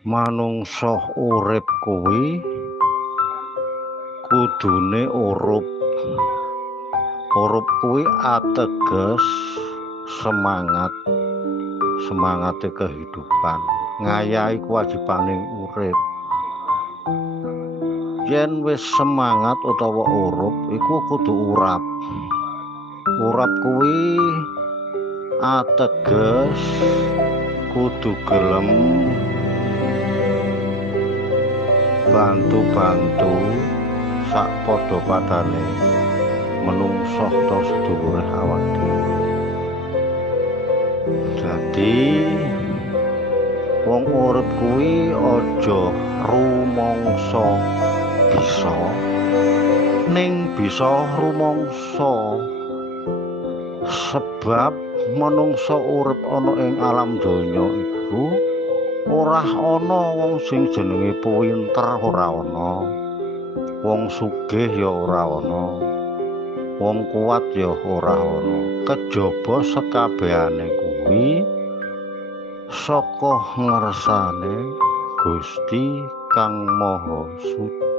Manungsa urip kuwi kudune urup. Urup kuwi ateges semangate kehidupan. Ngayahi kewajibaning urip. Yen wis semangat utawa urup iku kudu urap. Urap kuwi ateges kudu gelem bantu-bantu sak padha-padane menungsa ta sedulure awak dhewe. Dadi wong urip kuwi aja rumangsa bisa ning bisa rumangsa, sebab menungsa urip ana ing alam donya iku ora ana wong sing jenenge pinter, ora ana wong sugih ya ora ana, wong kuat ya ora ana. Kejaba sekabehane kuwi saka ngersane Gusti Kang Maha Suci.